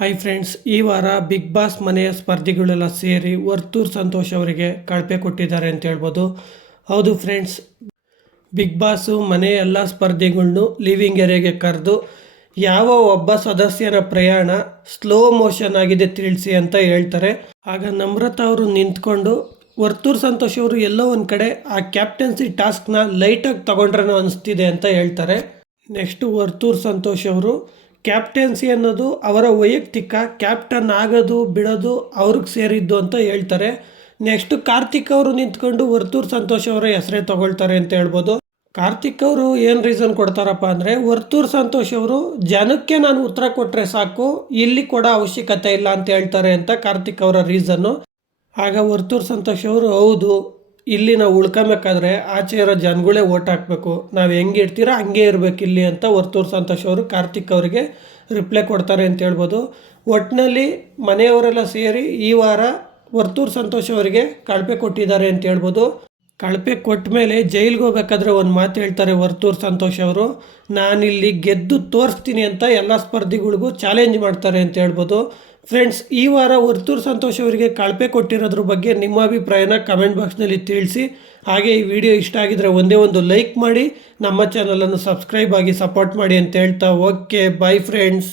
Hi friends, ಈ ವಾರ big boss ಮನೆಯ ಸ್ಪರ್ಧಿಗಳೆಲ್ಲ ಸೇರಿ ವರ್ತೂರ್ ಸಂತೋಷ್ ಅವರಿಗೆ ಕಳಪೆ ಕೊಟ್ಟಿದ್ದಾರೆ ಅಂತ ಹೇಳ್ಬೋದು. ಹೌದು ಫ್ರೆಂಡ್ಸ್, ಬಿಗ್ ಬಾಸು ಮನೆಯ ಎಲ್ಲ ಸ್ಪರ್ಧಿಗಳ್ನು ಲಿವಿಂಗ್ ಏರಿಯಾಗೆ ಕರೆದು ಯಾವ ಒಬ್ಬ ಸದಸ್ಯನ ಪ್ರಯಾಣ ಸ್ಲೋ ಮೋಷನ್ ಆಗಿದೆ ತಿಳಿಸಿ ಅಂತ ಹೇಳ್ತಾರೆ. ಆಗ ನಮ್ರತಾ ಅವರು ನಿಂತ್ಕೊಂಡು ವರ್ತೂರ್ ಸಂತೋಷ್ ಅವರು ಎಲ್ಲೋ ಒಂದು ಕಡೆ ಆ ಕ್ಯಾಪ್ಟನ್ಸಿ ಟಾಸ್ಕ್ನ ಲೈಟಾಗಿ ತಗೊಂಡ್ರೇನೋ ಅನಿಸ್ತಿದೆ ಅಂತ ಹೇಳ್ತಾರೆ. ನೆಕ್ಸ್ಟು ವರ್ತೂರ್ ಸಂತೋಷ್ ಅವರು ಕ್ಯಾಪ್ಟನ್ಸಿ ಅನ್ನೋದು ಅವರ ವೈಯಕ್ತಿಕ, ಕ್ಯಾಪ್ಟನ್ ಆಗೋದು ಬಿಡೋದು ಅವ್ರಿಗೆ ಸೇರಿದ್ದು ಅಂತ ಹೇಳ್ತಾರೆ. ನೆಕ್ಸ್ಟ್ ಕಾರ್ತಿಕ್ ಅವರು ನಿಂತ್ಕೊಂಡು ವರ್ತೂರ್ ಸಂತೋಷ್ ಅವರ ಹೆಸರೇ ತಗೊಳ್ತಾರೆ ಅಂತ ಹೇಳ್ಬೋದು. ಕಾರ್ತಿಕ್ ಅವರು ಏನು ರೀಸನ್ ಕೊಡ್ತಾರಪ್ಪ ಅಂದರೆ, ವರ್ತೂರ್ ಸಂತೋಷ್ ಅವರು ಜನಕ್ಕೆ ನಾನು ಉತ್ತರ ಕೊಟ್ಟರೆ ಸಾಕು, ಇಲ್ಲಿ ಕೊಡೋ ಅವಶ್ಯಕತೆ ಇಲ್ಲ ಅಂತ ಹೇಳ್ತಾರೆ ಅಂತ ಕಾರ್ತಿಕ್ ಅವರ ರೀಸನ್ನು. ಆಗ ವರ್ತೂರ್ ಸಂತೋಷ್ ಅವರು, ಹೌದು, ಇಲ್ಲಿ ನಾವು ಉಳ್ಕೊಬೇಕಾದ್ರೆ ಆಚೆ ಇರೋ ಜನಗಳೇ ಓಟ್ ಹಾಕಬೇಕು, ನಾವು ಹೆಂಗೆ ಇರ್ತೀರೋ ಹಂಗೆ ಇರಬೇಕು ಇಲ್ಲಿ ಅಂತ ವರ್ತೂರ್ ಸಂತೋಷ್ ಅವರು ಕಾರ್ತಿಕ್ ಅವರಿಗೆ ರಿಪ್ಲೈ ಕೊಡ್ತಾರೆ ಅಂತ ಹೇಳ್ಬೋದು. ಒಟ್ಟಿನಲ್ಲಿ ಮನೆಯವರೆಲ್ಲ ಸೇರಿ ಈ ವಾರ ವರ್ತೂರ್ ಸಂತೋಷ್ ಅವರಿಗೆ ಕಳಪೆ ಕೊಟ್ಟಿದ್ದಾರೆ ಅಂತ ಹೇಳ್ಬೋದು. ಕಳಪೆ ಕೊಟ್ಟ ಮೇಲೆ ಜೈಲಿಗೆ ಹೋಗ್ಬೇಕಾದ್ರೆ ಒಂದು ಮಾತು ಹೇಳ್ತಾರೆ ವರ್ತೂರ್ ಸಂತೋಷ್ ಅವರು, ನಾನಿಲ್ಲಿ ಗೆದ್ದು ತೋರಿಸ್ತೀನಿ ಅಂತ ಎಲ್ಲ ಸ್ಪರ್ಧಿಗಳಿಗೂ ಚಾಲೆಂಜ್ ಮಾಡ್ತಾರೆ ಅಂತ ಹೇಳ್ಬೋದು. ಫ್ರೆಂಡ್ಸ್, ಈ ವಾರ ವರ್ತೂರ್ ಸಂತೋಷ್ ಅವರಿಗೆ ಕಳಪೆ ಕೊಟ್ಟಿರೋದ್ರ ಬಗ್ಗೆ ನಿಮ್ಮ ಅಭಿಪ್ರಾಯನ ಕಮೆಂಟ್ ಬಾಕ್ಸ್ನಲ್ಲಿ ತಿಳಿಸಿ. ಹಾಗೆ ಈ ವಿಡಿಯೋ ಇಷ್ಟ ಆಗಿದ್ರೆ ಒಂದೇ ಒಂದು ಲೈಕ್ ಮಾಡಿ, ನಮ್ಮ ಚಾನಲನ್ನು ಸಬ್ಸ್ಕ್ರೈಬ್ ಆಗಿ ಸಪೋರ್ಟ್ ಮಾಡಿ ಅಂತ ಹೇಳ್ತಾ, ಓಕೆ, ಬೈ ಫ್ರೆಂಡ್ಸ್.